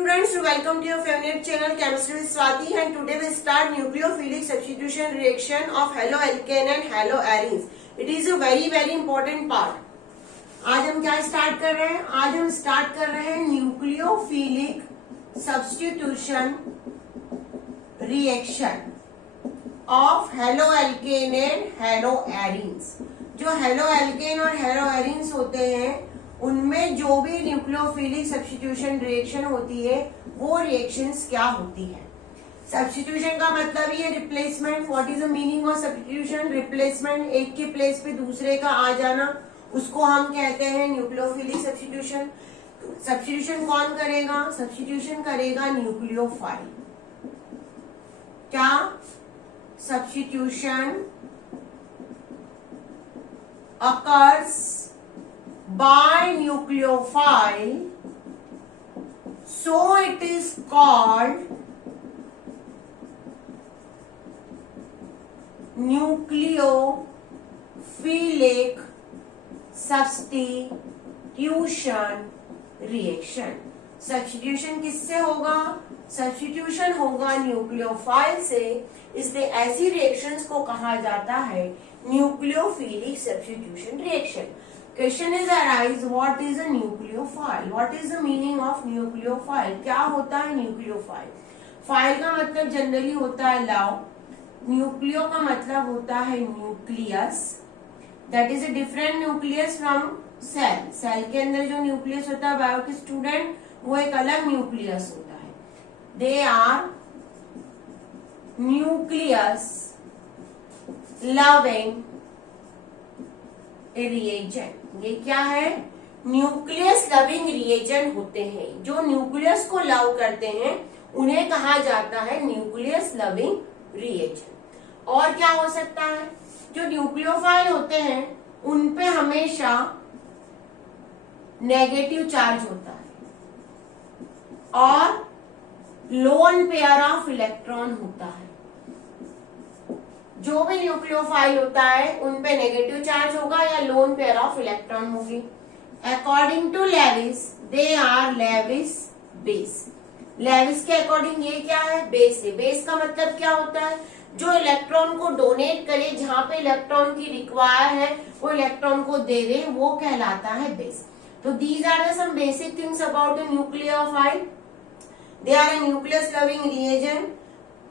Students, welcome to your favorite channel Chemistry with Swati, and today we start nucleophilic substitution reaction of haloalkane and haloarenes. It is a very important part. आज हम क्या start कर रहे हैं? आज हम start कर रहे हैं nucleophilic substitution reaction of haloalkane and haloarenes. जो हेलोएल्केन और हेलोएरीन्स होते हैं उनमें जो भी न्यूक्लियोफिलिक सब्स्टिट्यूशन रिएक्शन होती है वो रिएक्शंस क्या होती है। सब्स्टिट्यूशन का मतलब ही है replacement. What is the meaning of substitution? Replacement, एक के प्लेस पे दूसरे का आ जाना, उसको हम कहते हैं न्यूक्लियोफिलिक सब्स्टिट्यूशन। सब्स्टिट्यूशन कौन करेगा? सब्स्टिट्यूशन करेगा न्यूक्लियोफाइल। क्या? Substitution occurs by nucleophile, so it is called nucleophilic substitution reaction। Substitution किससे होगा? सब्स्टिट्यूशन होगा न्यूक्लियोफाइल से, इसलिए ऐसी रिएक्शंस को कहा जाता है nucleophilic substitution reaction. Question is arise, what is a nucleophile? What is the meaning of nucleophile? क्या होता है न्यूक्लियोफाइल? फाइल का मतलब जनरली होता है लव, न्यूक्लियो का मतलब होता है nucleus, that is a different nucleus from cell. Cell के अंदर जो न्यूक्लियस होता है बायो के स्टूडेंट, वो एक अलग न्यूक्लियस होता है। They are nucleus loving reagent. ये क्या है? न्यूक्लियस लविंग रिएजेंट होते हैं। जो न्यूक्लियस को लव करते हैं उन्हें कहा जाता है न्यूक्लियस लविंग रिएजेंट। और क्या हो सकता है? जो न्यूक्लियोफाइल होते हैं उन पे हमेशा नेगेटिव चार्ज होता है और लोन पेयर ऑफ इलेक्ट्रॉन होता है। जो भी न्यूक्लियोफाइल होता है उन पे नेगेटिव चार्ज होगा या लोन पेयर ऑफ इलेक्ट्रॉन होगी। According to Lewis, they are Lewis base. Lewis के अकॉर्डिंग ये क्या है? बेस है। बेस का मतलब क्या होता है? जो इलेक्ट्रॉन को डोनेट करे, जहां पे इलेक्ट्रॉन की रिक्वायर है वो इलेक्ट्रॉन को दे दे, वो कहलाता है बेस। तो these are the some basic things about the nucleophile. They are a nucleus loving reagent,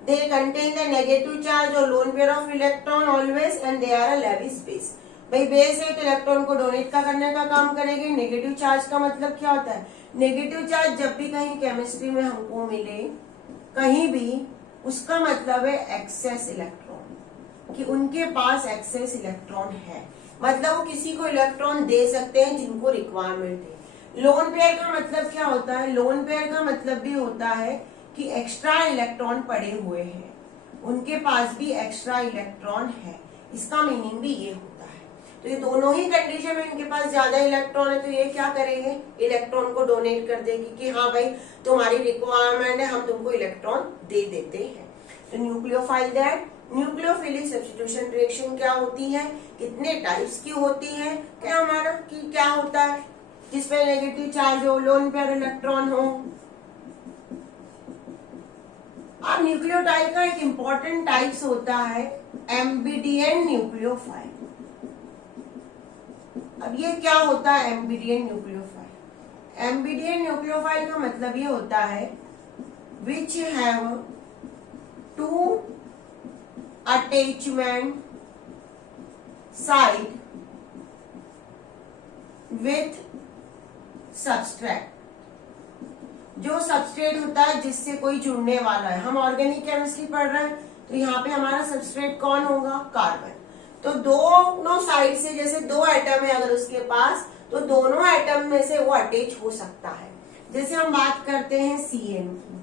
they contain the negative charge or lone pair of electron always, and they are a Lewis base। भाई base है तो electron को donate का करने का काम करेगी। Negative charge का मतलब क्या होता है? नेगेटिव चार्ज जब भी कहीं केमिस्ट्री में हमको मिले कहीं भी, उसका मतलब है एक्सेस इलेक्ट्रॉन, कि उनके पास एक्सेस इलेक्ट्रॉन है, मतलब वो किसी को इलेक्ट्रॉन दे सकते हैं जिनको रिक्वायरमेंट है। लोन पेयर का मतलब क्या होता है? लोन पेयर का मतलब भी होता है कि एक्स्ट्रा इलेक्ट्रॉन पड़े हुए हैं, उनके पास भी एक्स्ट्रा इलेक्ट्रॉन है, इसका मीनिंग भी ये होता है। तो ये दोनों ही कंडीशन में इनके पास ज्यादा इलेक्ट्रॉन है तो ये क्या करेंगे? इलेक्ट्रॉन को डोनेट कर देगी कि हाँ भाई तुम्हारी रिक्वायरमेंट है, हम तुमको इलेक्ट्रॉन दे देते हैं। तो nucleophile that nucleophilic substitution reaction क्या होती है, कितने टाइप्स की होती है, क्या हमारा कि क्या होता है जिसमें नेगेटिव चार्ज हो, लोन पेयर इलेक्ट्रॉन हो। अब न्यूक्लियोटाइड का एक इंपॉर्टेंट टाइप्स होता है एम्बिडियन न्यूक्लियोफाइल। अब ये क्या होता है एम्बिडियन न्यूक्लियोफाइल? एम्बिडियन न्यूक्लियोफाइल का मतलब ये होता है which have two attachment side with substrate. जो सबस्ट्रेट होता है जिससे कोई जुड़ने वाला है। हम ऑर्गेनिक केमिस्ट्री पढ़ रहे हैं तो यहाँ पे हमारा सबस्ट्रेट कौन होगा? कार्बन। तो दोनों साइड से, जैसे दो एटम है अगर उसके पास, तो दोनों एटम में से वो अटैच हो सकता है। जैसे हम बात करते हैं CN की,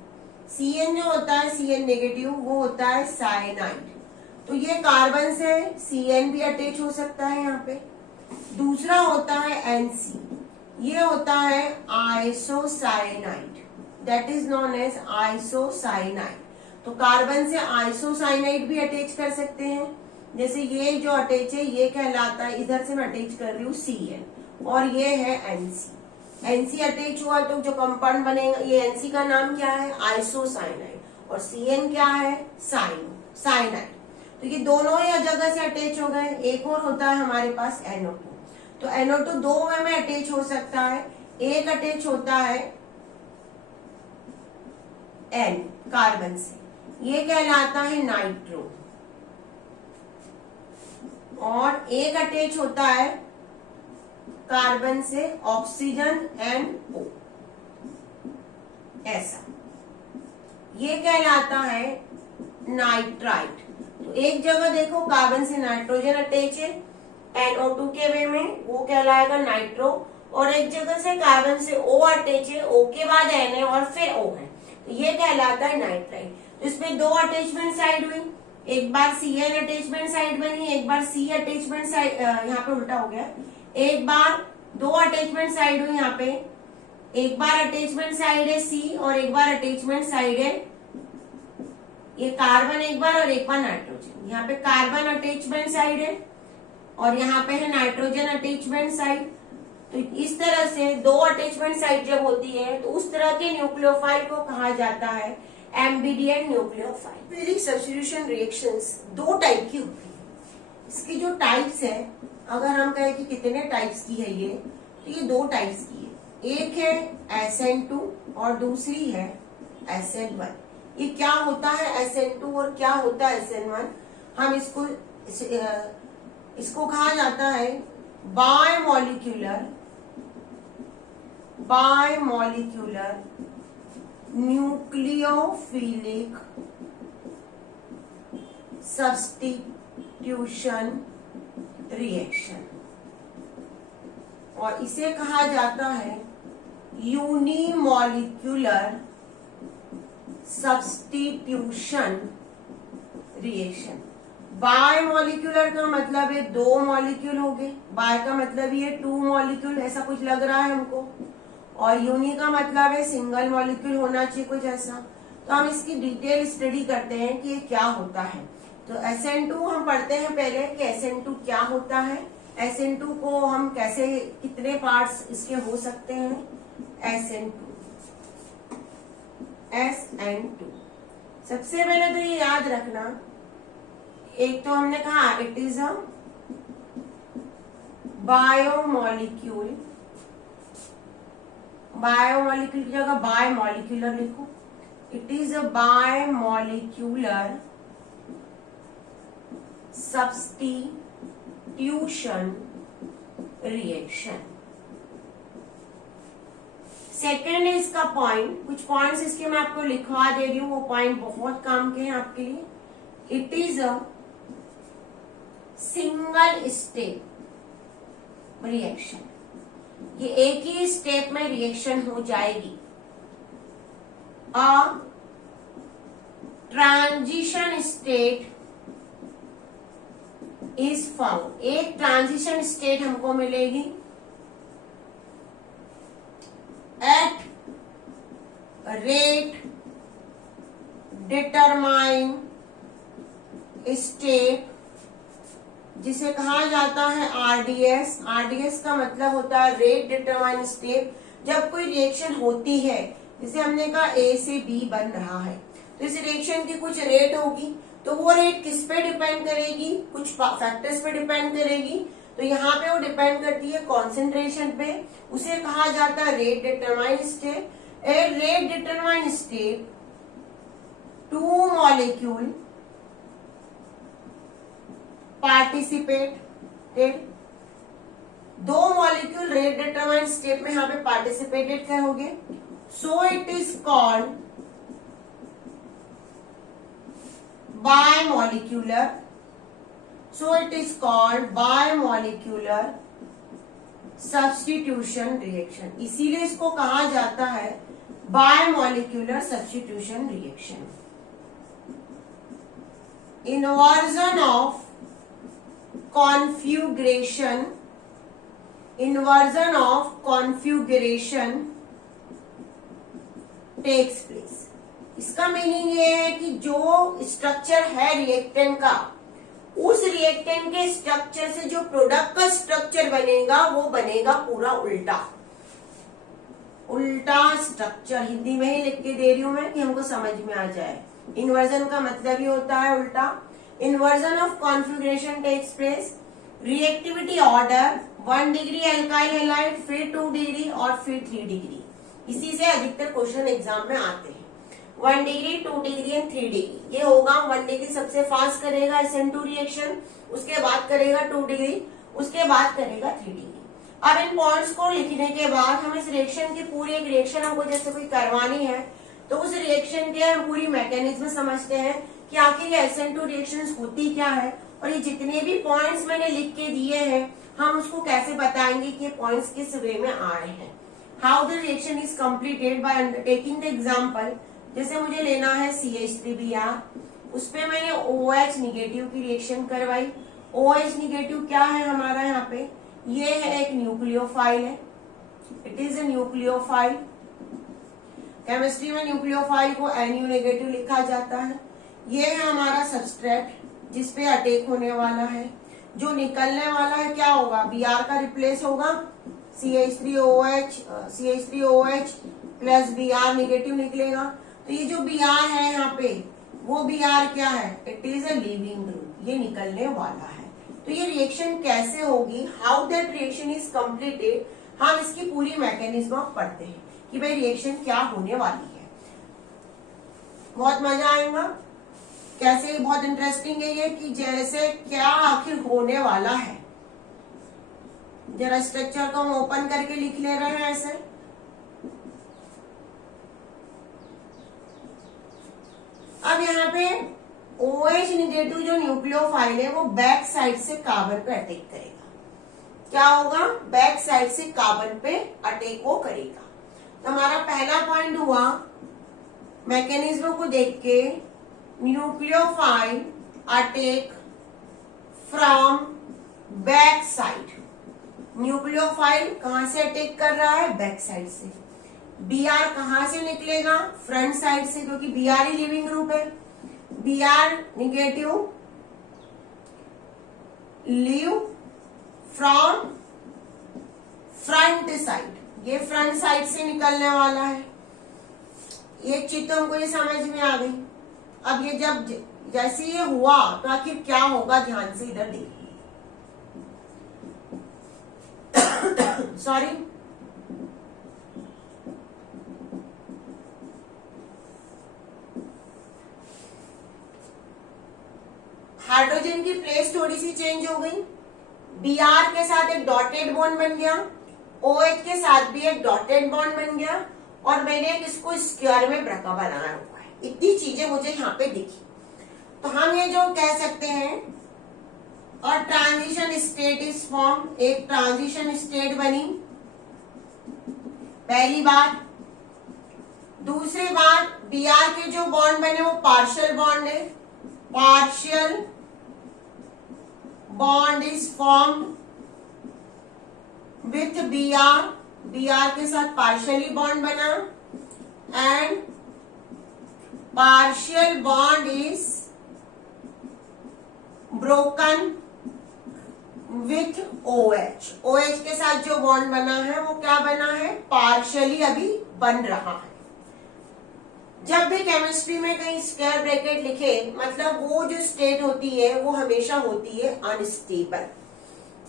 CN जो होता है CN नेगेटिव, वो होता है साइनाइड। तो ये कार्बन से CN भी अटैच हो सकता है यहाँ पे। दूसरा होता है NC, ये होता है isocyanide, that is known as isocyanide. तो कार्बन से आइसोसाइनाइड भी अटैच कर सकते हैं। जैसे ये जो अटैच है ये कहलाता है, इधर से मैं अटैच कर रही हूँ CN और ये है NC। NC अटैच हुआ तो जो कंपाउंड बनेगा, ये NC का नाम क्या है, आइसोसाइनाइड, और CN क्या है, साइनाइड। तो ये दोनों ही जगह से अटैच हो गए। एक और होता है हमारे पास NO2। तो NO2 दो वे में अटैच हो सकता है। एक अटैच होता है N कार्बन से, ये कहलाता है नाइट्रो, और एक अटैच होता है कार्बन से ऑक्सीजन NO, ऐसा, ये कहलाता है नाइट्राइट। तो एक जगह देखो कार्बन से नाइट्रोजन अटैच है NO2 के वे में, वो कहलाएगा नाइट्रो, और एक जगह से कार्बन से O अटैच है, O के बाद N है और फिर O है, तो ये कहलाता है नाइट्राइट। तो इसमें दो अटैचमेंट साइड हुई, एक बार CN अटैचमेंट साइड बनी, एक बार C अटैचमेंट साइड, यहाँ पे उल्टा हो गया, एक बार दो अटैचमेंट साइड हुई यहाँ पे, एक बार अटैचमेंट साइड है C और एक बार अटैचमेंट साइड है ये कार्बन एक बार और एक बार नाइट्रोजन। यहाँ पे कार्बन अटैचमेंट साइड है और यहाँ पे है नाइट्रोजन अटैचमेंट साइड। तो इस तरह से दो अटैचमेंट साइड जब होती है तो उस तरह के न्यूक्लियोफाइल को कहा जाता है एम्बिडियंट न्यूक्लियोफाइल। फिर सब्स्टिट्यूशन रिएक्शंस दो टाइप की होती है। इसकी जो टाइप्स है, अगर हम कहें कि कितने टाइप्स की है ये, तो ये दो टाइप्स की है। एक है SN2 और दूसरी है SN1। ये क्या होता है SN2 और क्या होता है SN1, हम इसको कहा जाता है बायमॉलिक्यूलर न्यूक्लियोफिलिक सब्स्टिट्यूशन रिएक्शन, और इसे कहा जाता है यूनिमॉलिक्यूलर सब्स्टिट्यूशन रिएक्शन। बायमॉलिक्यूलर का मतलब है दो मॉलिक्यूल हो गए, बाय का मतलब ये 2 मॉलिक्यूल, ऐसा कुछ लग रहा है हमको, और यूनि का मतलब है सिंगल मॉलिक्यूल होना चाहिए कुछ ऐसा। तो हम इसकी डिटेल स्टडी करते हैं कि ये क्या होता है। तो SN2 हम पढ़ते हैं पहले कि SN2 क्या होता है, SN2 को हम कैसे, कितने पार्ट्स इसके हो सकते हैं। SN2 सबसे पहले तो ये याद रखना, एक तो हमने कहा it is a biomolecule, biomolecule की जगह बायमॉलिक्यूलर लिखो। It is a bimolecular substitution reaction. Second है इसका पॉइंट, कुछ पॉइंट्स इसके मैं आपको लिखवा दे रही हूँ, वो पॉइंट बहुत काम के हैं आपके लिए। It is a single step reaction, ये एक ही स्टेप में रिएक्शन हो जाएगी। A transition state is found, एक ट्रांजिशन स्टेट हमको मिलेगी एट रेट डिटरमाइन स्टेप, जिसे कहा जाता है RDS। RDS का मतलब होता है रेट डिटरमाइन स्टेप। जब कोई रिएक्शन होती है, जैसे हमने कहा A से B बन रहा है, तो इस रिएक्शन की कुछ रेट होगी, तो वो रेट किस पे डिपेंड करेगी, कुछ फैक्टर्स पे डिपेंड करेगी। तो यहाँ पे वो डिपेंड करती है कॉन्सेंट्रेशन पे, उसे कहा जाता है rate determine step. A rate determine step 2 molecule participated, 2 molecule rate determine step में यहाँ पे पार्टिसिपेटेड करोगे, so it is called bimolecular, so it is called bimolecular substitution reaction. इसीलिए इसको कहा जाता है bimolecular substitution reaction. Inversion of configuration, inversion of configuration takes place. इसका मीनिंग ये है कि जो स्ट्रक्चर है रिएक्टेंट का, उस रिएक्टेंट के स्ट्रक्चर से जो प्रोडक्ट का स्ट्रक्चर बनेगा वो बनेगा पूरा उल्टा। उल्टा स्ट्रक्चर, हिंदी में ही लिख के दे रही हूं मैं कि हमको समझ में आ जाए। इन्वर्जन का मतलब ही होता है उल्टा। Inversion of configuration takes place, reactivity order 1 degree alkyl halide, फिर 2 डिग्री और फिर 3 डिग्री। इसी से अधिकतर क्वेश्चन एग्जाम में आते हैं। 1 डिग्री, 2 डिग्री एंड 3 डिग्री। ये होगा 1 डिग्री सबसे फास्ट करेगा SN2 रिएक्शन, उसके बाद करेगा 2 डिग्री, उसके बाद करेगा 3 डिग्री। अब इन पॉइंट्स को लिखने के बाद हम इस रिएक्शन की पूरी, एक रिएक्शन हमको जैसे कोई करवानी है तो उस रिएक्शन के हम पूरी मैकेनिज्म समझते हैं कि आखिर ये SN2 रिएक्शंस होती क्या है, और ये जितने भी पॉइंट्स मैंने लिख के दिए हैं हम उसको कैसे बताएंगे कि ये पॉइंट्स किस वे में आ रहे हैं। How the reaction is completed by undertaking the example. जैसे मुझे लेना है CH3Br, उसपे मैंने OH निगेटिव की रिएक्शन करवाई। OH निगेटिव क्या है हमारा यहाँ पे, ये है एक न्यूक्लियोफाइल है, it is a nucleophile. Chemistry में न्यूक्लियोफाइल को NU नेगेटिव लिखा जाता है। ये है हमारा सबस्ट्रेट जिसपे अटैक होने वाला है। जो निकलने वाला है क्या होगा, Br का रिप्लेस होगा, CH3OH प्लस Br निगेटिव निकलेगा। तो ये जो Br है यहाँ पे, वो Br क्या है, it is a leaving group, ये निकलने वाला है। तो ये रिएक्शन कैसे होगी, how that reaction is completed, हम इसकी पूरी मैकेनिज्म पढ़ते हैं कि भाई रिएक्शन क्या होने वाली है। बहुत मजा आएगा। कैसे, बहुत इंटरेस्टिंग है ये कि जैसे क्या आखिर होने वाला है। जरा स्ट्रक्चर को हम ओपन करके लिख ले रहे हैं ऐसे। अब यहाँ पे OH निगेटिव जो न्यूक्लियोफाइल है वो बैक साइड से कार्बन पे अटैक करेगा। क्या होगा, बैक साइड से कार्बन पे अटैक वो करेगा। तो हमारा पहला पॉइंट हुआ मैकेनिज्म को देख के, nucleophile attack from back side. Nucleophile कहां से अटैक कर रहा है, बैक साइड से। Br कहां से निकलेगा, फ्रंट साइड से, क्योंकि Br ही लिविंग ग्रुप है। Br negative leave from front side, ये फ्रंट साइड से निकलने वाला है। ये चीज तो हमको ये समझ में आ गई। अब ये जब जैसे ये हुआ तो आखिर क्या होगा, ध्यान से इधर देखिए। सॉरी, हाइड्रोजन की प्लेस थोड़ी सी चेंज हो गई। Br के साथ एक डॉटेड बॉन्ड बन गया, OH के साथ भी एक डॉटेड बॉन्ड बन गया, और मैंने एक इसको स्क्वायर में ब्रका बनाया हुआ है। इतनी चीजें मुझे यहाँ पे दिखी। तो हम ये जो कह सकते हैं, और ट्रांजिशन स्टेट इज फॉर्म, एक ट्रांजिशन स्टेट बनी, पहली बात। दूसरी बात, Br के जो बॉन्ड बने वो पार्शियल बॉन्ड है, partial bond is formed with Br, Br के साथ पार्शियली बॉन्ड बना, and partial bond is broken with OH। OH के साथ जो बॉन्ड बना है वो क्या बना है, पार्शियली अभी बन रहा है। जब भी केमिस्ट्री में कहीं स्क्वायर ब्रैकेट लिखे, मतलब वो जो स्टेट होती है वो हमेशा होती है अनस्टेबल।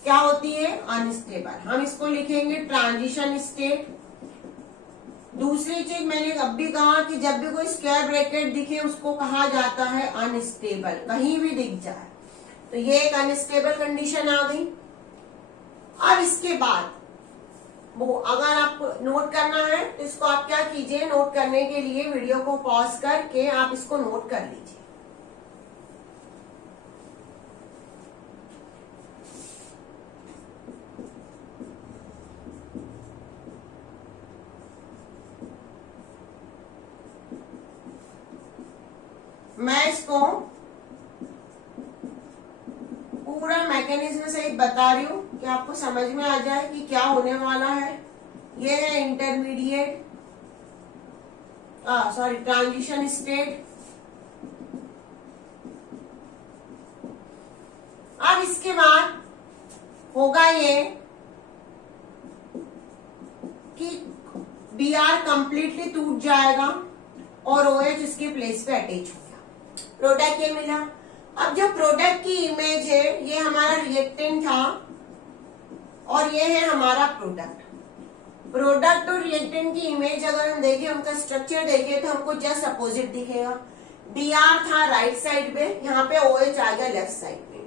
क्या होती है, अनस्टेबल। हम इसको लिखेंगे ट्रांजिशन स्टेट। दूसरी चीज मैंने अब भी कहा कि जब भी कोई स्क्वायर ब्रैकेट दिखे उसको कहा जाता है अनस्टेबल, कहीं भी दिख जाए तो ये एक अनस्टेबल कंडीशन आ गई। अब इसके बाद वो अगर आपको नोट करना है तो इसको आप क्या कीजिए, नोट करने के लिए वीडियो को पॉज करके आप इसको नोट कर लीजिए। मैं इसको पूरा मैकेनिज्म से बता रही हूँ कि आपको समझ में आ जाए कि क्या होने वाला है। ये है इंटरमीडिएट, सॉरी ट्रांजिशन स्टेट। अब इसके बाद होगा ये कि बी आर कंप्लीटली टूट जाएगा और OH उसके प्लेस पे अटैच हो गया, प्रोडक्ट ये मिला। अब जो प्रोडक्ट की इमेज है ये हमारा रिएक्टेंट था और ये है हमारा प्रोडक्ट। प्रोडक्ट और रिएक्टेंट की इमेज अगर हम देखें, उनका स्ट्रक्चर देखें तो हमको जस्ट अपोजिट दिखेगा। Br था राइट साइड पे, यहाँ पे OH आ गया लेफ्ट साइड पे,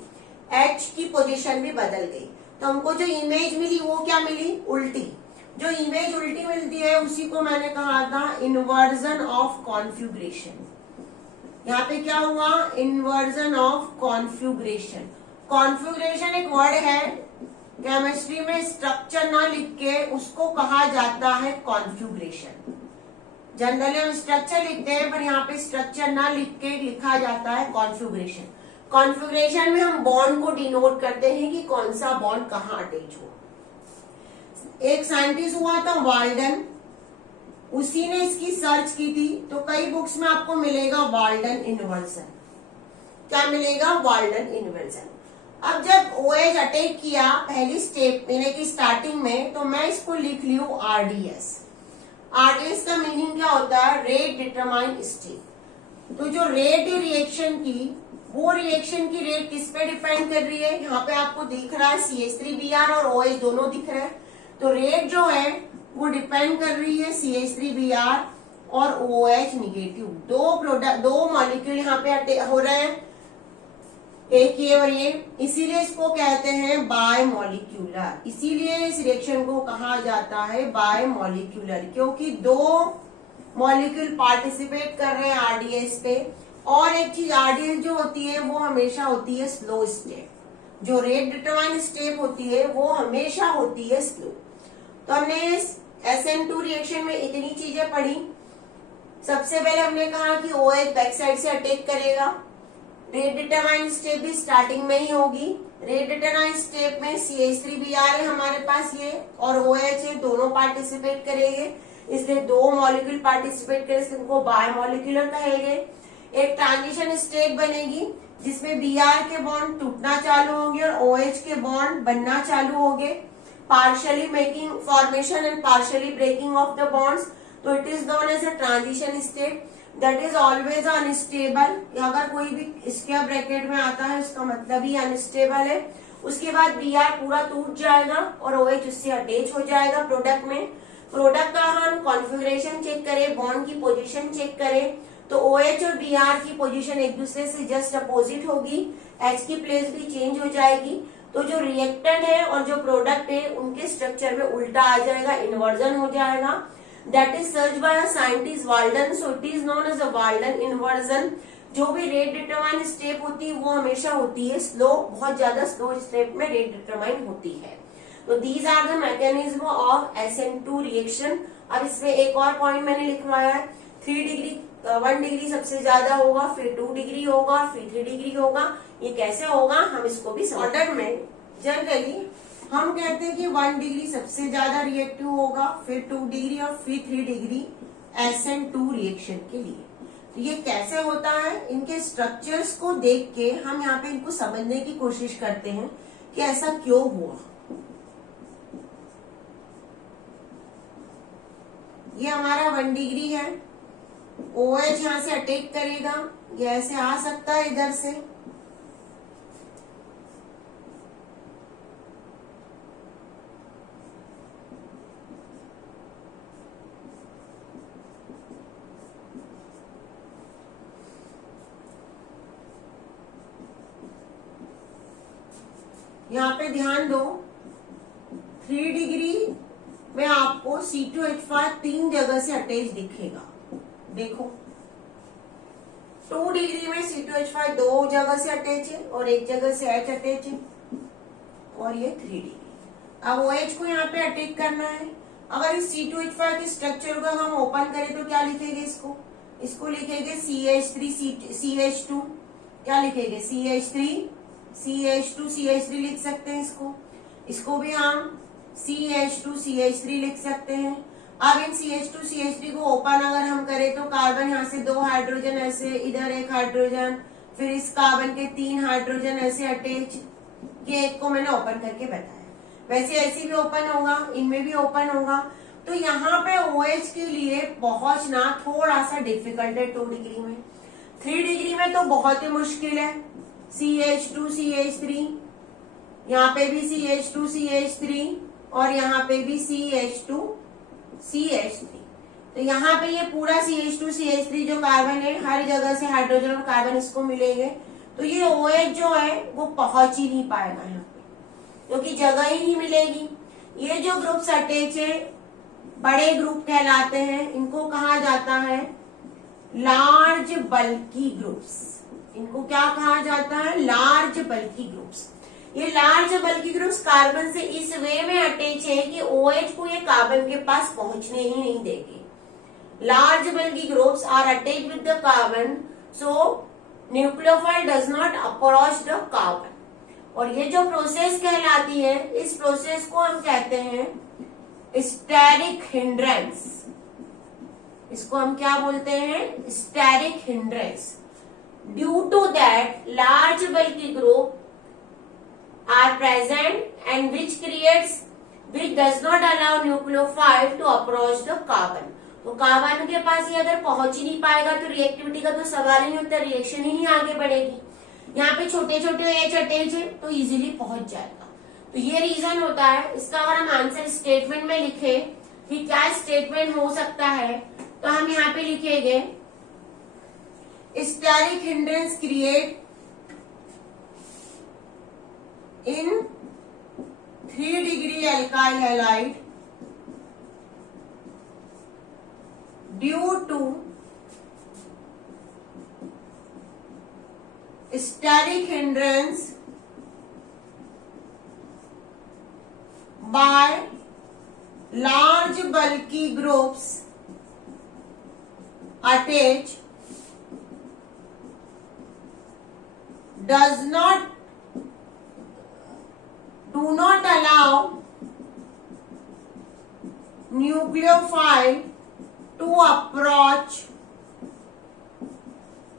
H की पोजीशन भी बदल गई, तो हमको जो इमेज मिली वो क्या मिली, उल्टी। जो इमेज उल्टी मिलती है उसी को मैंने कहा था इन्वर्जन ऑफ कॉन्फ़िगरेशन। यहाँ पे क्या हुआ, इन्वर्जन ऑफ कॉन्फ़िगरेशन। कॉन्फ़िगरेशन एक वर्ड है, केमिस्ट्री में स्ट्रक्चर ना लिख के उसको कहा जाता है कॉन्फ़िगरेशन। जनरली हम स्ट्रक्चर लिखते हैं पर यहाँ पे स्ट्रक्चर ना लिख के लिखा जाता है कॉन्फ़िगरेशन। कॉन्फ़िगरेशन में हम बॉन्ड को डिनोट करते हैं कि कौन सा बॉन्ड कहाँ अटैच हो। एक साइंटिस्ट हुआ था वाल्डन, उसी ने इसकी सर्च की थी, तो कई बुक्स में आपको मिलेगा वाल्डन इन्वर्जन। क्या मिलेगा, वाल्डन इन्वर्जन। अब जब OH अटैक किया पहली स्टेप यानी कि स्टार्टिंग में, तो मैं इसको लिख लू RDS। RDS का मीनिंग क्या होता है, रेट डिटरमाइन स्टेप। तो जो रेट है रिएक्शन की, वो रिएक्शन की रेट किस पे डिपेंड कर रही है, यहाँ पे आपको दिख रहा है CH3Br और OH दोनों दिख रहे हैं, तो रेट जो है वो डिपेंड कर रही है CH3Br और OH निगेटिव। दो मॉलिक्यूल यहाँ पे हो रहे हैं, एक ये और ये, इसीलिए इसको कहते हैं बायमॉलिक्यूलर। इसीलिए इस रिएक्शन को कहा जाता है बायमॉलिक्यूलर, क्योंकि दो मॉलिक्यूल पार्टिसिपेट कर रहे हैं RDS पे। और एक चीज, RDS जो होती है वो हमेशा होती है स्लो स्टेप, जो रेट डिटरमाइन स्टेप होती है वो हमेशा होती है स्लो। तो हमने इस SN2 रिएक्शन में इतनी चीजें पढ़ी। सबसे पहले हमने कहा कि OH बैक साइड से अटैक करेगा, रेट डिटरमाइन स्टेप भी स्टार्टिंग में ही होगी। रेट डिटरमाइन स्टेप में CH3Br है हमारे पास ये और OH है, दोनों पार्टिसिपेट करेंगे, इसलिए दो मॉलिक्यूल पार्टिसिपेट करेंगे, इनको बायमॉलिक्यूलर कहेंगे। एक ट्रांजिशन स्टेट बनेगी जिसमें Br के बॉन्ड टूटना चालू होंगे और OH के बॉन्ड बनना चालू होंगे, partially making formation and partially breaking of the bonds, तो it is known as a transition state that is always unstable। अगर कोई भी स्क्वायर ब्रैकेट में आता है उसका मतलब ही अनस्टेबल है। उसके बाद Br पूरा टूट जाएगा और OH उससे अटैच हो जाएगा प्रोडक्ट में। प्रोडक्ट का हम कॉन्फ़िगरेशन चेक करें, बॉन्ड की पोजीशन चेक करें, तो OH और Br की पोजीशन एक दूसरे से जस्ट अपोजिट होगी, H की प्लेस भी चेंज हो जाएगी, तो जो रिएक्टेंट है और जो प्रोडक्ट है उनके स्ट्रक्चर में उल्टा आ जाएगा, इन्वर्जन हो जाएगा। That is search by a scientist Walden, so it is known as a Walden inversion. जो भी रेट डिटरमाइन स्टेप होती है वो हमेशा होती है स्लो, बहुत ज्यादा स्लो स्टेप में रेट डिटरमाइन होती है। तो these are the mechanism of SN2 reaction. अब इसमें एक और पॉइंट मैंने लिखवाया है, 3 डिग्री 1 डिग्री सबसे ज्यादा होगा, फिर 2 डिग्री होगा, फिर 3 डिग्री होगा। ये कैसे होगा हम इसको भी ऑर्डर में जनरली हम कहते हैं कि 1 डिग्री सबसे ज्यादा रिएक्टिव होगा, फिर 2 डिग्री और फिर 3 डिग्री SN2 रिएक्शन के लिए। तो ये कैसे होता है, इनके स्ट्रक्चर्स को देख के हम यहाँ पे इनको समझने की कोशिश करते हैं कि ऐसा क्यों हुआ। ये हमारा 1 डिग्री है, OH यहाँ से अटैक करेगा, ये ऐसे आ सकता है इधर से, यहाँ पे ध्यान दो 3 डिग्री में आपको C2H5 3 जगह से अटैच दिखेगा। देखो 2 डिग्री में C2H5 2 जगह से अटैच है और एक जगह से H अटैच है, और ये 3 डिग्री। अब OH को यहाँ पे अटैक करना है। अगर इस C2H5 के स्ट्रक्चर को हम ओपन करें तो क्या लिखेंगे, इसको लिखेंगे CH2। क्या लिखेंगे, CH3 लिख सकते हैं। इसको भी हम CH2 लिख सकते हैं। अब इन CH2 को ओपन अगर हम करें तो कार्बन यहाँ से 2 हाइड्रोजन ऐसे, इधर 1 हाइड्रोजन, फिर इस कार्बन के 3 हाइड्रोजन ऐसे अटैच। ये एक को मैंने ओपन करके बताया, वैसे ऐसे भी ओपन होगा, इनमें भी ओपन होगा। तो यहाँ पे OH के लिए पहुंचना थोड़ा सा डिफिकल्ट है 2 डिग्री में। 3 डिग्री में तो बहुत ही मुश्किल है। CH2 CH3, यहाँ पे भी CH2 CH3 और यहाँ पे भी CH2 CH3। तो यहाँ पे ये पूरा CH2 CH3 जो कार्बन है, हर जगह से हाइड्रोजन और कार्बन इसको मिलेंगे, तो ये OH जो है वो पहुंच ही नहीं पाएगा यहाँ पे, क्योंकि जगह ही नहीं मिलेगी। ये जो ग्रुप्स अटैच है बड़े ग्रुप कहलाते हैं। इनको कहा जाता है लार्ज बल्की ग्रुप्स। इनको क्या कहा जाता है? Large bulky groups. ये लार्ज बल्की ग्रुप्स कार्बन से इस वे में अटैच है कि OH को ये कार्बन के पास पहुंचने ही नहीं देगी। Large bulky groups are attach with the carbon, so nucleophile does not approach the carbon. और ये जो प्रोसेस कहलाती है, इस प्रोसेस को हम कहते हैं स्टेरिक हिंड्रेंस। इसको हम क्या बोलते हैं? Steric hindrance. Due to that large bulky group are present and which does not allow nucleophile to approach the carbon। तो कार्बन के पास ये अगर पहुंच ही नहीं पाएगा तो रिएक्टिविटी का तो सवाल ही नहीं होता, रिएक्शन ही नहीं आगे बढ़ेगी। यहाँ पे छोटे छोटे H अटैच है तो इजीली पहुंच जाएगा। तो ये रीजन होता है। इसका अगर हम आंसर स्टेटमेंट में लिखे कि क्या स्टेटमेंट हो सकता है, तो हम यहाँ पे लिखेंगे steric hindrance create in 3 degree alkyl halide due to steric hindrance by large bulky groups attached do not allow nucleophile to approach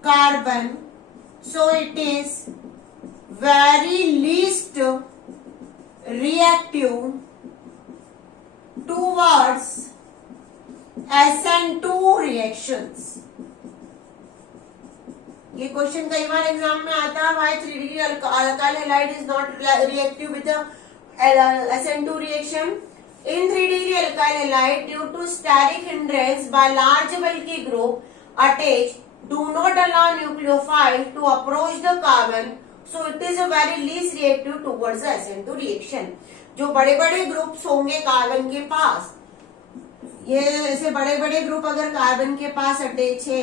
carbon, so it is very least reactive towards SN2 reactions। ये question कई बार exam में आता है। Why 3 degree alkyl halide is not reactive with SN2 reaction. In 3 degree alkyl halide due to steric hindrance by large bulky group attach do not allow nucleophile to approach the carbon, so it is a very least reactive towards the SN2 reaction. जो बड़े बड़े groups होंगे carbon के पास, ये ऐसे बड़े बड़े group अगर कार्बन के पास अटैच है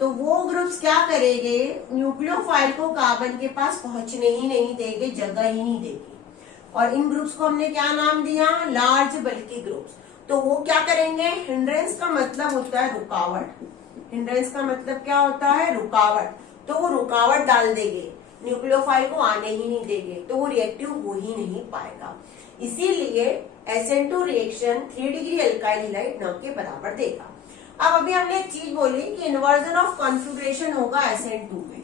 तो वो ग्रुप्स क्या करेंगे? न्यूक्लियोफाइल को कार्बन के पास पहुंचने ही नहीं देंगे, जगह ही नहीं देंगे। और इन ग्रुप्स को हमने क्या नाम दिया? Large bulky groups. तो वो क्या करेंगे? हिंड्रेंस का मतलब होता है रुकावट। हिंड्रेंस का मतलब क्या होता है? रुकावट। तो वो रुकावट डाल देंगे, न्यूक्लियोफाइल को आने ही नहीं देंगे, तो वो रिएक्टिव हो ही नहीं पाएगा। इसीलिए SN2 reaction 3 degree alkyl halide न के बराबर देगा। अब अभी हमने एक चीज बोली कि इन्वर्जन ऑफ कॉन्फ़िगरेशन होगा SN2 में।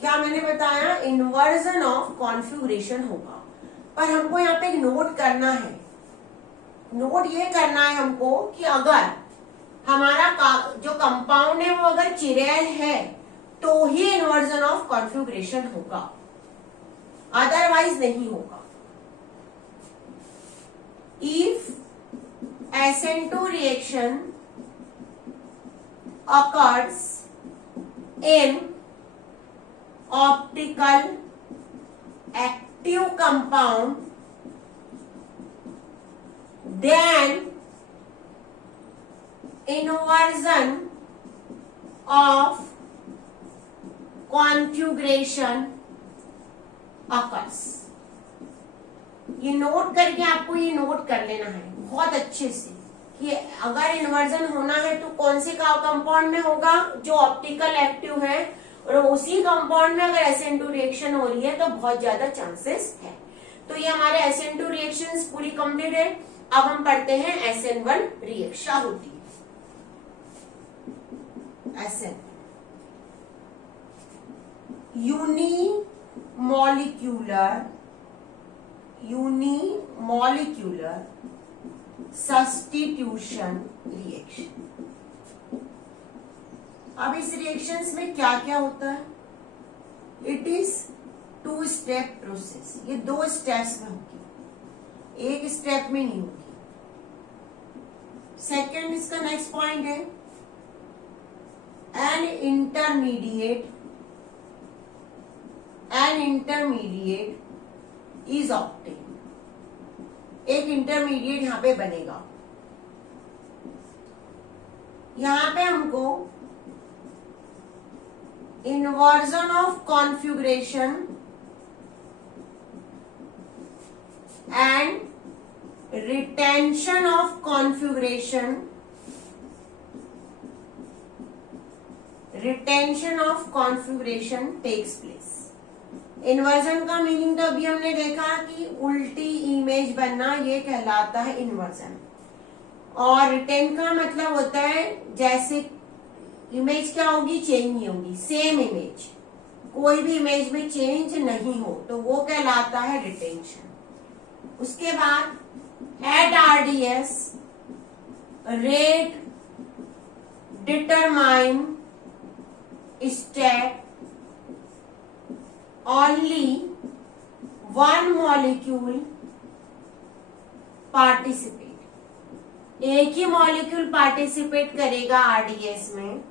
क्या मैंने बताया? इन्वर्जन ऑफ कॉन्फ़िगरेशन होगा। पर हमको यहाँ पे एक नोट करना है। नोट ये करना है हमको कि अगर हमारा जो कंपाउंड है वो अगर चिरेल है तो ही इन्वर्जन ऑफ कॉन्फ़िगरेशन होगा, अदरवाइज नहीं होगा। If SN2 reaction occurs in optical active compound, then inversion of configuration occurs। ये नोट करके आपको ये नोट कर लेना है बहुत अच्छे से कि अगर इन्वर्जन होना है तो कौन से कंपाउंड में होगा? जो ऑप्टिकल एक्टिव है, और उसी कंपाउंड में अगर SN2 रिएक्शन हो रही है तो बहुत ज्यादा चांसेस है। तो ये हमारे SN2 रिएक्शंस पूरी कंप्लीट है। अब हम पढ़ते हैं SN1 रिएक्शन होती है। SN unimolecular substitution reaction. अब इस रिएक्शंस में क्या क्या होता है? It is 2 step process. ये 2 स्टेप्स में होगी, एक स्टेप में नहीं होगी। सेकेंड इसका नेक्स्ट पॉइंट है एन इंटरमीडिएट इज ऑब्टेन। एक इंटरमीडिएट यहां पे बनेगा। यहां पे हमको inversion of configuration and retention of configuration takes place। Inversion का मीनिंग तो अभी हमने देखा कि उल्टी इमेज बनना, ये कहलाता है इन्वर्जन। और रिटेन का मतलब होता है जैसे इमेज क्या होगी, चेंज नहीं होगी, सेम इमेज, कोई भी इमेज में चेंज नहीं हो, तो वो कहलाता है रिटेंशन। उसके बाद at RDS rate determine step only 1 molecule participate. एक ही मॉलिक्यूल पार्टिसिपेट करेगा RDS में।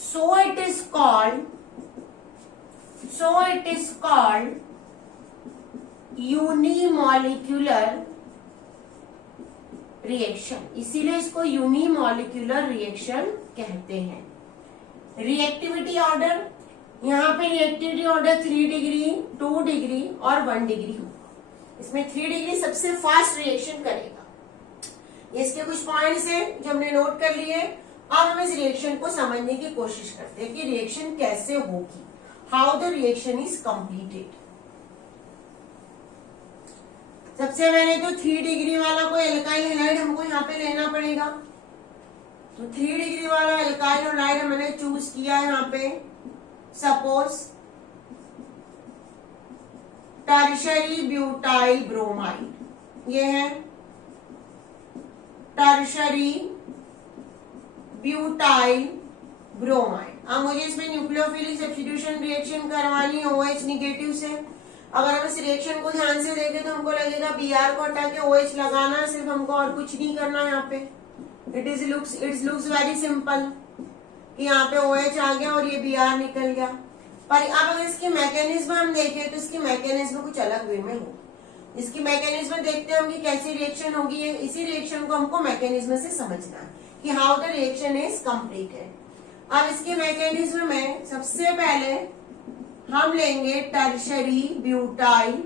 So it is called unimolecular reaction। इसीलिए इसको यूनिमोलिक्यूलर रिएक्शन कहते हैं। रिएक्टिविटी ऑर्डर, यहाँ पे रिएक्टिविटी ऑर्डर 3 डिग्री, 2 डिग्री और 1 डिग्री होगा। इसमें 3 डिग्री सबसे फास्ट रिएक्शन करेगा। इसके कुछ पॉइंट्स हैं जो हमने नोट कर लिए। अब हम इस रिएक्शन को समझने की कोशिश करते हैं कि रिएक्शन कैसे होगी, how the reaction is completed. सबसे पहले तो 3 डिग्री वाला कोई एल्काइल हैलाइड हमको यहाँ पे लेना पड़ेगा। तो 3 डिग्री वाला एल्काइल हैलाइड मैंने चूज किया यहाँ पे। सपोज टर्शरी ब्यूटाइल ब्रोमाइड, ये है टर्शरी ब्यूटाइल ब्रोमाइड। अब मुझे इसमें न्यूक्लियोफिलिक सब्स्टिट्यूशन रिएक्शन करवानी है OH निगेटिव से। अगर हम इस रिएक्शन को ध्यान से देखें तो हमको लगेगा Br को हटा के OH लगाना, सिर्फ हमको और कुछ नहीं करना। यहाँ पे इट लुक्स वेरी सिंपल कि यहाँ पे OH आ गया और ये Br निकल गया। पर अब अगर इसकी मैकेनिज्म हम देखें तो इसकी मैकेनिज्म कुछ अलग वे में हो। इसकी मैकेनिज्म देखते हैं हम कि कैसी रिएक्शन होगी। इसी रिएक्शन को हमको मैकेनिज्म से समझना है कि how the reaction is completed. अब इसके मैकेनिज्म में सबसे पहले हम लेंगे टर्शरी ब्यूटाइल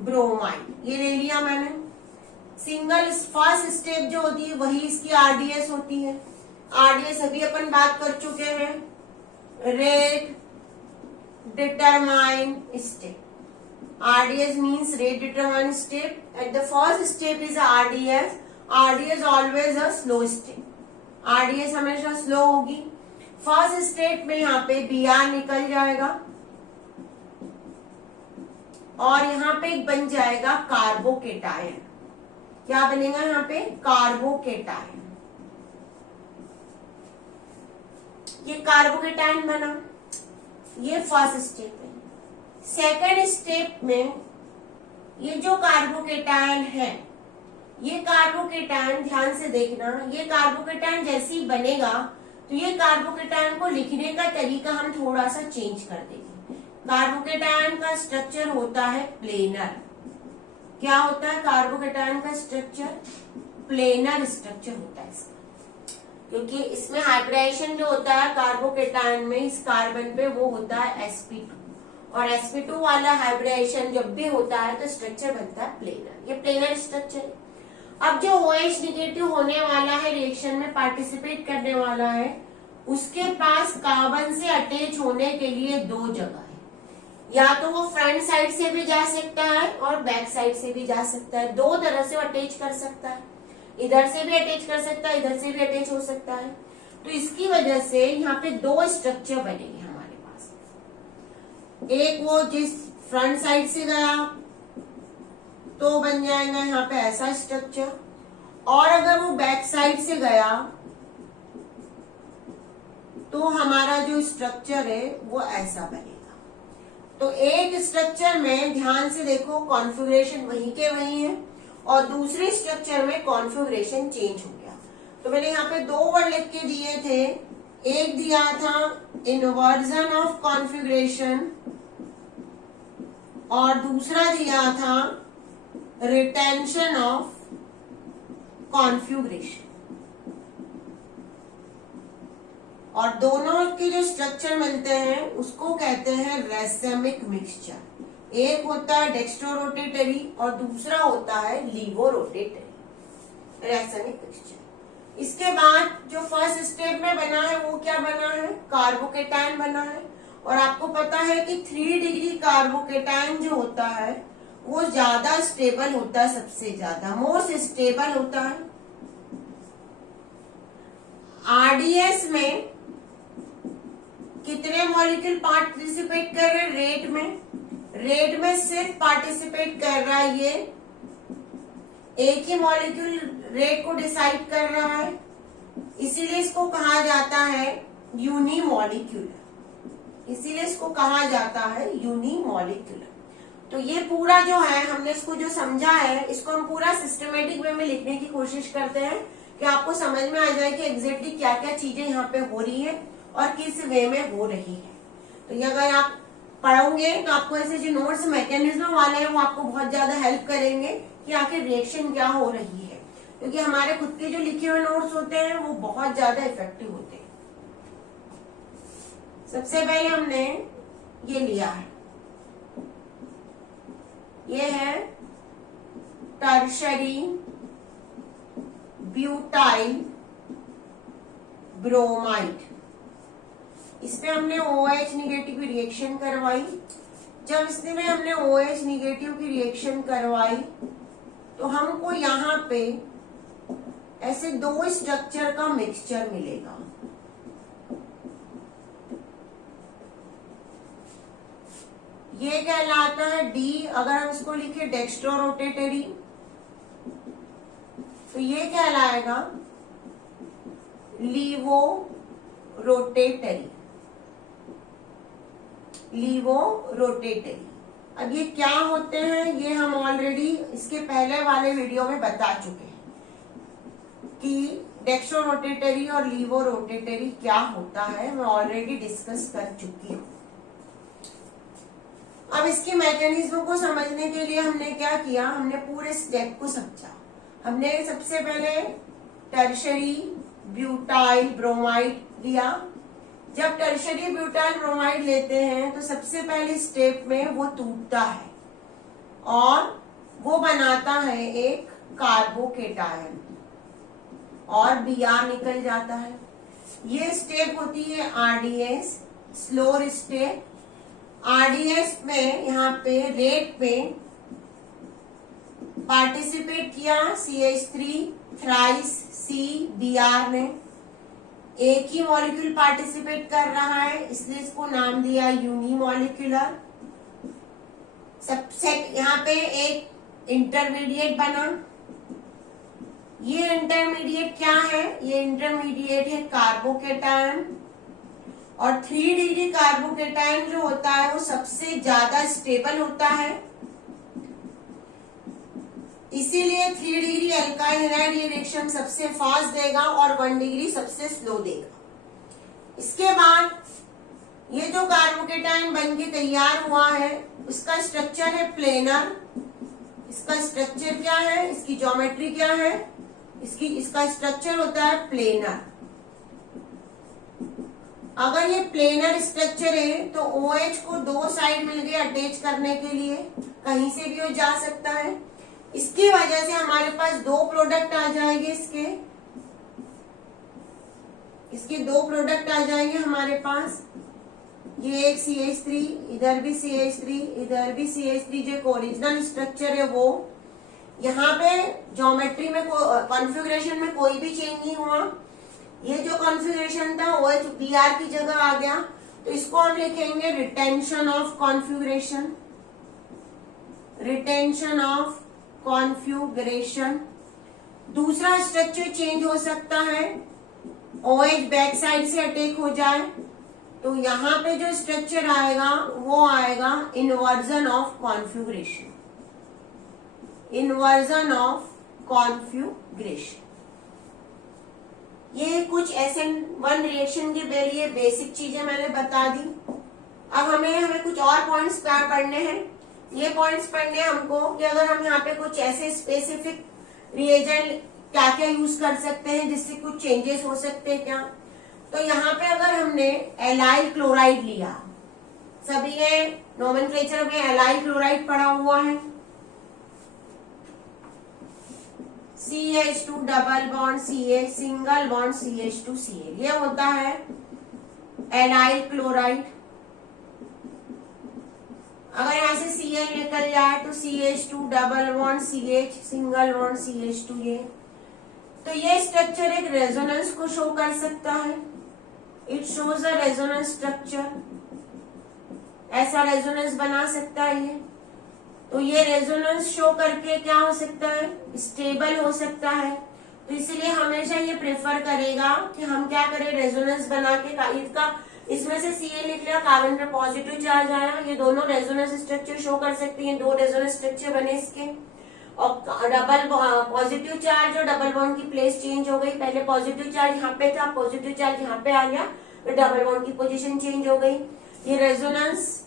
ब्रोमाइड, ये ले लिया मैंने। सिंगल फर्स्ट स्टेप जो होती है वही इसकी RDS होती है। RDS अभी अपन बात कर चुके हैं, rate determine step. RDS means rate determined step. At the first step is RDS. RDS always a slow step. RDS हमेशा स्लो होगी। फर्स्ट स्टेप में यहाँ पे Br निकल जाएगा और यहाँ पे बन जाएगा कार्बोकेटायन। क्या बनेगा यहाँ पे? कार्बोकेटायन। ये कार्बोकेटायन बना, ये फर्स्ट स्टेप है। सेकेंड स्टेप में ये जो कार्बोकेटायन है, ये कार्बोकेटायन ध्यान से देखना, ये कार्बोकेटायन जैसे ही बनेगा तो ये कार्बोकेटायन को लिखने का तरीका हम थोड़ा सा चेंज कर देंगे। कार्बोकेटायन का स्ट्रक्चर होता है प्लेनर। क्या होता है कार्बोकेटायन का स्ट्रक्चर? प्लेनर स्ट्रक्चर होता है इसका, क्योंकि इसमें हाइब्रिडाइजेशन जो होता है कार्बोकेटायन में, इस कार्बन पे वो होता है sp2 और sp2 वाला हाइब्रिडाइजेशन जब भी होता है तो स्ट्रक्चर बनता है प्लेनर। ये प्लेनर स्ट्रक्चर। अब जो OH निगेटिव होने वाला है, रिएक्शन में पार्टिसिपेट करने वाला है, उसके पास कार्बन से अटैच होने के लिए 2 जगह है। या तो वो फ्रंट साइड से भी जा सकता है और बैक साइड से भी जा सकता है। 2 तरह से अटैच कर सकता है, इधर से भी अटैच कर सकता है, इधर से भी अटैच हो सकता है। तो इसकी वजह से यहाँ पे 2 स्ट्रक्चर बनेंगे हमारे पास। एक वो जिस फ्रंट साइड से गया तो बन जाएगा यहाँ पे ऐसा स्ट्रक्चर। और अगर वो बैक साइड से गया तो हमारा जो स्ट्रक्चर है वो ऐसा बनेगा। तो एक स्ट्रक्चर में ध्यान से देखो कॉन्फ़िगरेशन वही के वही है और दूसरे स्ट्रक्चर में कॉन्फ़िगरेशन चेंज हो गया। तो मैंने यहाँ पे दो वर्ड लिख के दिए थे, एक दिया था इन्वर्जन ऑफ कॉन्फ़िगरेशन और दूसरा दिया था रिटेंशन ऑफ कॉन्फ़िगरेशन। और दोनों के जो स्ट्रक्चर मिलते हैं उसको कहते हैं रेसेमिक मिक्सचर। एक होता है डेक्स्ट्रोरोटेटरी और दूसरा होता है लीवोरोटेटरी, रेसेमिक मिक्सचर। इसके बाद जो फर्स्ट स्टेप में बना है वो क्या बना है, कार्बोकेटायन बना है। और आपको पता है कि 3 डिग्री कार्बोकेटायन जो होता है वो ज्यादा स्टेबल होता है, सबसे ज्यादा मोस्ट स्टेबल होता है। आरडीएस में कितने मॉलिक्यूल पार्टिसिपेट कर रहे हैं, रेट में सिर्फ पार्टिसिपेट कर रहा है, ये एक ही मॉलिक्यूल रेट को डिसाइड कर रहा है, इसीलिए इसको कहा जाता है यूनिमॉलिक्यूलर। इसीलिए इसको कहा जाता है यूनिमॉलिक्यूलर। तो ये पूरा जो है हमने इसको जो समझा है इसको हम पूरा सिस्टमेटिक वे में लिखने की कोशिश करते हैं कि आपको समझ में आ जाए कि एग्जैक्टली क्या क्या चीजें यहाँ पे हो रही है और किस वे में हो रही है। तो ये अगर आप पढ़ोगे तो आपको ऐसे जो नोट्स मैकेनिज्म वाले हैं वो आपको बहुत ज्यादा हेल्प करेंगे कि आखिर रिएक्शन क्या हो रही है, क्योंकि हमारे खुद के जो लिखे हुए नोट्स होते हैं वो बहुत ज्यादा इफेक्टिव होते हैं। सबसे पहले हमने ये लिया है, ये है टर्शरी ब्यूटाइल ब्रोमाइड। इसमें हमने OH निगेटिव की रिएक्शन करवाई। जब इसमें हमने OH निगेटिव की रिएक्शन करवाई तो हमको यहाँ पे ऐसे 2 स्ट्रक्चर का मिक्सचर मिलेगा। ये कहलाता है D। अगर हम इसको लिखे डेक्स्ट्रोरोटेटरी तो ये कहलाएगा लीवोरोटेटरी। अब ये क्या होते हैं ये हम ऑलरेडी इसके पहले वाले वीडियो में बता चुके हैं कि डेक्स्ट्रोरोटेटरी और लीवोरोटेटरी क्या होता है, मैं ऑलरेडी डिस्कस कर चुकी हूँ। अब इसके मैकेनिज्म को समझने के लिए हमने क्या किया, हमने पूरे स्टेप को समझा। हमने सबसे पहले टर्शरी ब्यूटाइल ब्रोमाइड लिया। जब टर्शरी ब्यूटाइल ब्रोमाइड लेते हैं तो सबसे पहले स्टेप में वो टूटता है और वो बनाता है एक कार्बोकेटायन और Br निकल जाता है। ये स्टेप होती है आरडीएस, स्लोर स्टेप। आरडीएस में यहाँ पे रेट पे पार्टिसिपेट किया CH3 थ्राइस Br ने, एक ही मॉलिक्यूल पार्टिसिपेट कर रहा है इसलिए इसको नाम दिया यूनिमॉलिक्यूलर। सबसे यहाँ पे एक इंटरमीडिएट बना। ये इंटरमीडिएट क्या है, ये इंटरमीडिएट है कार्बोकेटायन। और 3 डिग्री कार्बोकेटायन जो होता है वो सबसे ज्यादा स्टेबल होता है, इसीलिए 3 डिग्री एल्काइल हैलाइड ये रिएक्शन सबसे फास्ट देगा और 1 डिग्री सबसे स्लो देगा। इसके बाद ये जो कार्बोकेटायन बन के तैयार हुआ है उसका स्ट्रक्चर है प्लेनर। इसका स्ट्रक्चर क्या है, इसकी ज्योमेट्री क्या है, इसका स्ट्रक्चर होता है प्लेनर। अगर ये प्लेनर स्ट्रक्चर है तो OH को 2 साइड मिल गए अटैच करने के लिए, कहीं से भी वो जा सकता है। इसकी वजह से हमारे पास 2 प्रोडक्ट आ जाएंगे, इसके 2 प्रोडक्ट आ जाएंगे हमारे पास। ये एक CH3, इधर भी CH3, इधर भी CH3। जो ओरिजिनल स्ट्रक्चर है वो यहाँ पे ज्योमेट्री में कॉन्फ़िगरेशन में कोई भी चेंज नहीं हुआ। ये जो कॉन्फ़िगरेशन था OH Br की जगह आ गया, तो इसको हम लिखेंगे retention of configuration. Retention of configuration. दूसरा स्ट्रक्चर चेंज हो सकता है, OH बैक साइड से अटैक हो जाए तो यहाँ पे जो स्ट्रक्चर आएगा वो आएगा inversion of configuration, inversion of कॉन्फ्यूगरेशन। ये कुछ SN1 रिएक्शन के लिए बेसिक चीजें मैंने बता दी। अब हमें कुछ और पॉइंट्स पढ़ने हैं। ये पॉइंट्स पढ़ने हैं हमको कि अगर हम यहाँ पे कुछ ऐसे स्पेसिफिक रिएजेंट क्या क्या यूज कर सकते हैं जिससे कुछ चेंजेस हो सकते हैं क्या। तो यहाँ पे अगर हमने एलाइल क्लोराइड लिया, सभी ने नोमेनक्लेचर में एलाइल क्लोराइड पढ़ा हुआ है, CH2 double bond CH, single bond CH2 Cl, ये होता है एलाइल क्लोराइड। अगर यहाँ से Cl निकल जाए तो CH2 double bond CH, single bond CH2, ये तो ये स्ट्रक्चर एक रेजोनेंस को शो कर सकता है। It shows a resonance structure, ऐसा रेजोनेंस बना सकता है ये। तो ये रेजोनेंस शो करके क्या हो सकता है, स्टेबल हो सकता है। तो इसलिए हमेशा ये प्रेफर करेगा कि हम क्या करें, रेजोनेंस बना के इसका, इसमें से Cl निकलेगा, कार्बन पर पॉजिटिव चार्ज आया, ये दोनों रेजोनेंस स्ट्रक्चर शो कर सकते हैं। दो रेजोनेंस स्ट्रक्चर बने इसके, और डबल पॉजिटिव चार्ज और डबल बॉन्ड की प्लेस चेंज हो गई। पहले पॉजिटिव चार्ज यहाँ पे था, पॉजिटिव चार्ज यहाँ पे आ गया, तो डबल बॉन्ड की पोजीशन चेंज हो गई। ये रेजोनेंस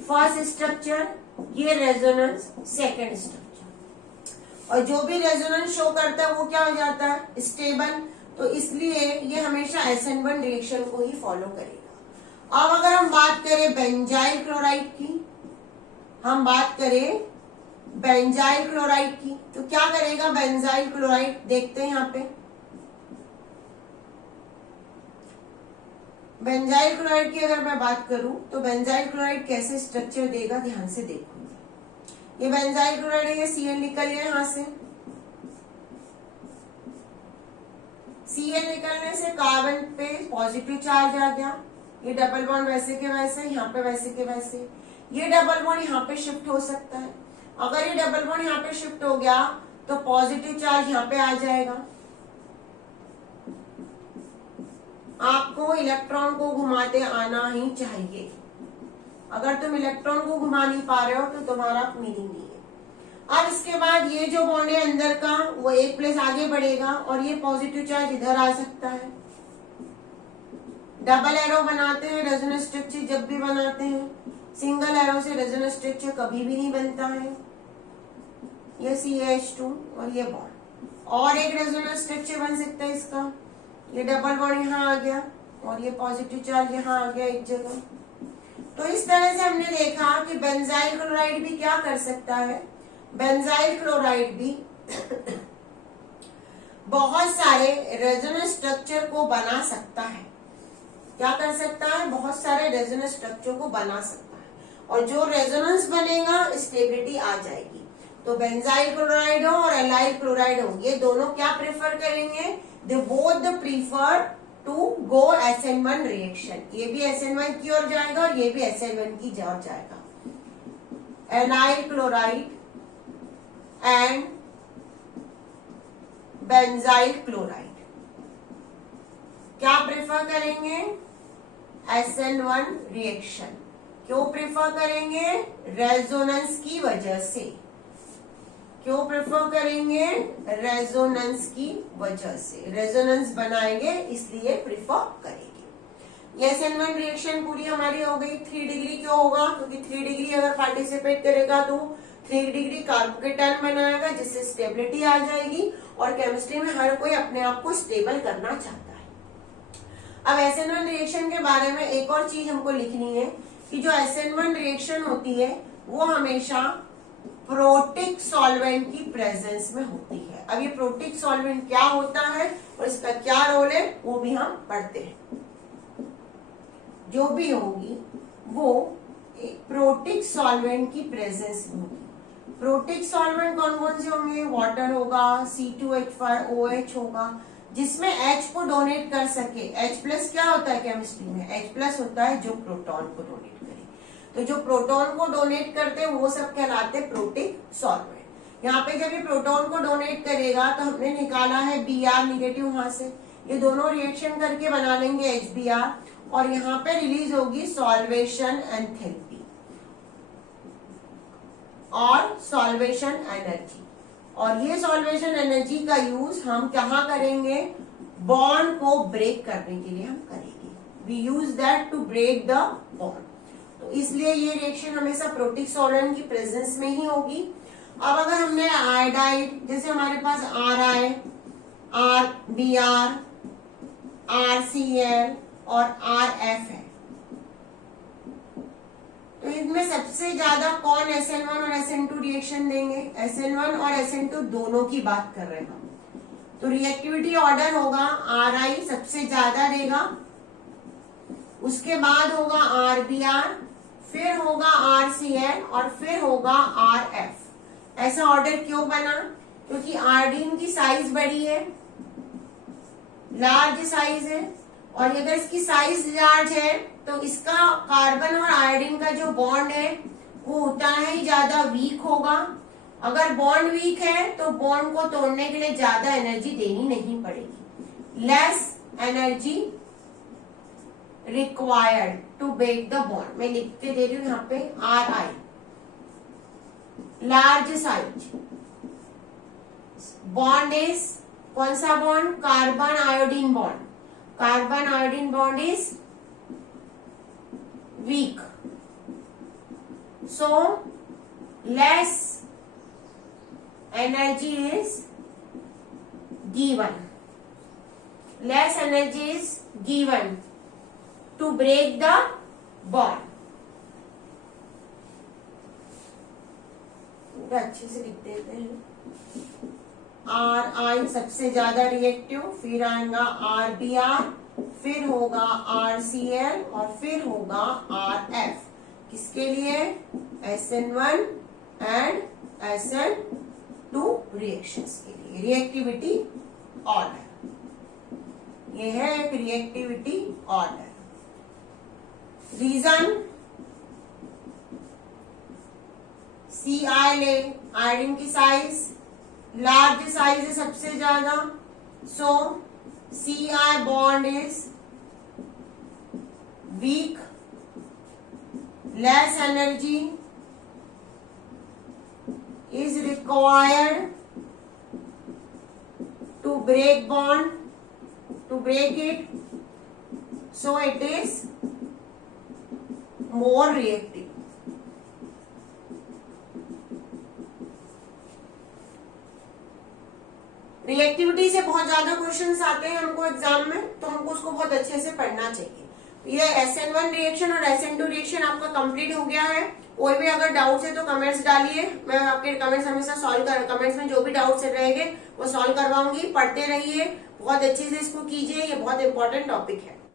फर्स्ट स्ट्रक्चर, ये रेजोनेंस सेकंड स्ट्रक्चर। और जो भी रेजोनेंस शो करता है वो क्या हो जाता है, स्टेबल। तो इसलिए ये हमेशा SN1 रिएक्शन को ही फॉलो करेगा। अब अगर हम बात करें बेंजाइल क्लोराइड की, हम बात करें बेंजाइल क्लोराइड की, तो क्या करेगा बेंजाइल क्लोराइड, देखते हैं यहाँ पे। बेंजाइल क्लोराइड की अगर मैं बात करूं तो बेंजाइल क्लोराइड कैसे स्ट्रक्चर देगा, ध्यान से देखो। ये बेंजाइल क्लोराइड है, ये Cl निकल गया यहाँ से। Cl निकलने से कार्बन पे पॉजिटिव चार्ज आ गया, ये डबल बॉन्ड वैसे के वैसे, यहाँ पे वैसे के वैसे। ये डबल बॉन्ड यहाँ पे शिफ्ट हो सकता है। अगर ये डबल बॉन्ड यहाँ पे शिफ्ट हो गया तो पॉजिटिव चार्ज यहाँ पे आ जाएगा। आपको इलेक्ट्रॉन को घुमाते आना ही चाहिए। अगर तुम इलेक्ट्रॉन को घुमा नहीं पा रहे हो तो तुम्हारा मीनिंग नहीं है। अब इसके बाद ये जो बॉन्ड है अंदर का वो एक प्लेस आगे बढ़ेगा और ये पॉजिटिव चार्ज इधर आ सकता है। डबल एरो बनाते हैं रेजोनेंस स्ट्रक्चर जब भी बनाते हैं, सिंगल एरो से रेजोनेंस स्ट्रक्चर कभी भी नहीं बनता है। ये CH2 और ये बॉन्ड, और एक रेजोनेंस स्ट्रक्चर बन सकता है इसका, ये डबल बॉन्ड यहाँ आ गया और ये पॉजिटिव चार्ज यहाँ आ गया एक जगह। तो इस तरह से हमने देखा कि बेंजाइल क्लोराइड भी क्या कर सकता है, बेंजाइल क्लोराइड भी बहुत सारे रेजोनेंस स्ट्रक्चर को बना सकता है। क्या कर सकता है, बहुत सारे रेजोनेंस स्ट्रक्चर को बना सकता है, और जो रेजोनेंस बनेगा स्टेबिलिटी आ जाएगी। तो बेंजाइल क्लोराइड हो और एलाइल क्लोराइड हो, ये दोनों क्या प्रेफर करेंगे, they both prefer to go SN1 reaction. ये भी SN1 की ओर जाएगा और ये भी SN1 की ओर जाएगा। Allyl chloride and benzyl chloride क्या प्रेफर करेंगे, SN1 रिएक्शन। क्यों प्रेफर करेंगे, रेजोनेंस की वजह से। क्यों प्रेफर करेंगे, रेजोनेंस की वजह से, रेजोनेंस बनाएंगे इसलिए प्रेफर करेंगे। ये SN1 रिएक्शन पूरी हमारी हो गई। 3 डिग्री क्यों होगा, क्योंकि 3 डिग्री अगर पार्टिसिपेट करेगा तो 3 डिग्री कार्बोकेटायन बनाएगा जिससे स्टेबिलिटी आ जाएगी, और केमिस्ट्री में हर कोई अपने आप को स्टेबल करना चाहता है। अब SN1 रिएक्शन के बारे में एक और चीज हमको लिखनी है कि जो SN1 रिएक्शन होती है वो हमेशा प्रोटिक सॉल्वेंट की प्रेजेंस में होती है। अब ये प्रोटिक सॉल्वेंट क्या होता है और इसका क्या रोल है वो भी हम पढ़ते हैं। जो भी होगी वो प्रोटिक सॉल्वेंट की प्रेजेंस में होगी। प्रोटिक सॉल्वेंट कौन कौन से होंगे, वाटर होगा, C2H5OH होगा, जिसमें H को डोनेट कर सके। H+ क्या होता है केमिस्ट्री में, H+ होता है जो प्रोटॉन को डोनेट करे। तो जो प्रोटॉन को डोनेट करते हैं वो सब कहलाते हैं प्रोटिक सॉल्वेंट। यहाँ पे जब ये प्रोटॉन को डोनेट करेगा तो हमने निकाला है Br निगेटिव वहां से, ये दोनों रिएक्शन करके बना लेंगे HBr और यहाँ पे रिलीज होगी सॉल्वेशन एंथैल्पी और सॉल्वेशन एनर्जी। और ये सॉल्वेशन एनर्जी का यूज हम कहाँ करेंगे, बॉन्ड को ब्रेक करने के लिए हम करेंगे। We use that to break the bond. तो इसलिए ये रिएक्शन हमेशा प्रोटिक सॉल्वेंट की प्रेजेंस में ही होगी। अब अगर हमने आयोडाइड, जैसे हमारे पास Ri, RBr, RCl और RF है, तो इनमें सबसे ज्यादा कौन SN1 और SN2 रिएक्शन देंगे? SN1 और SN2 दोनों की बात कर रहे हैं हम। तो रिएक्टिविटी ऑर्डर होगा Ri सबसे ज्यादा देगा, उसके बाद होगा RBr, फिर होगा RCl और फिर होगा RF। ऐसा ऑर्डर क्यों बना? क्योंकि आयोडीन की साइज बड़ी है, लार्ज साइज है, और अगर इसकी साइज लार्ज है तो इसका कार्बन और आयोडीन का जो बॉन्ड है वो उतना ही ज्यादा वीक होगा। अगर बॉन्ड वीक है तो बॉन्ड को तोड़ने के लिए ज्यादा एनर्जी देनी नहीं पड़ेगी। Less energy required to break the bond. मैं लिख के दे रही हूँ यहाँ पे Ri, large size, bond is कौन सा bond? Carbon iodine bond. Carbon iodine bond is weak, so less energy is given, less energy is given to break the bond। अच्छे से लिख देते हैं। Ri सबसे ज्यादा रिएक्टिव, फिर आएगा RBr, फिर होगा RCl और फिर होगा RF। किसके लिए? SN1 एंड SN2 रिएक्शंस के लिए। रिएक्टिविटी ऑर्डर, ये है एक रिएक्टिविटी ऑर्डर। रीजन Ci ले, आयोडीन की साइज लार्ज साइज है सबसे ज्यादा, सो Ci bond is weak, less energy is required to break bond, to break it, so it is more reactive। Reactivity से बहुत ज्यादा क्वेश्चंस आते हैं हमको एग्जाम में, तो हमको उसको बहुत अच्छे से पढ़ना चाहिए। ये SN1 रिएक्शन और SN2 रिएक्शन आपका कंप्लीट हो गया है। कोई भी अगर डाउट्स है तो कमेंट्स डालिए, मैं आपके कमेंट्स हमेशा कमेंट्स में जो भी डाउट्स रहेंगे वो सॉल्व करवाऊंगी। पढ़ते रहिए, बहुत अच्छे से इसको कीजिए, ये बहुत इंपॉर्टेंट टॉपिक है।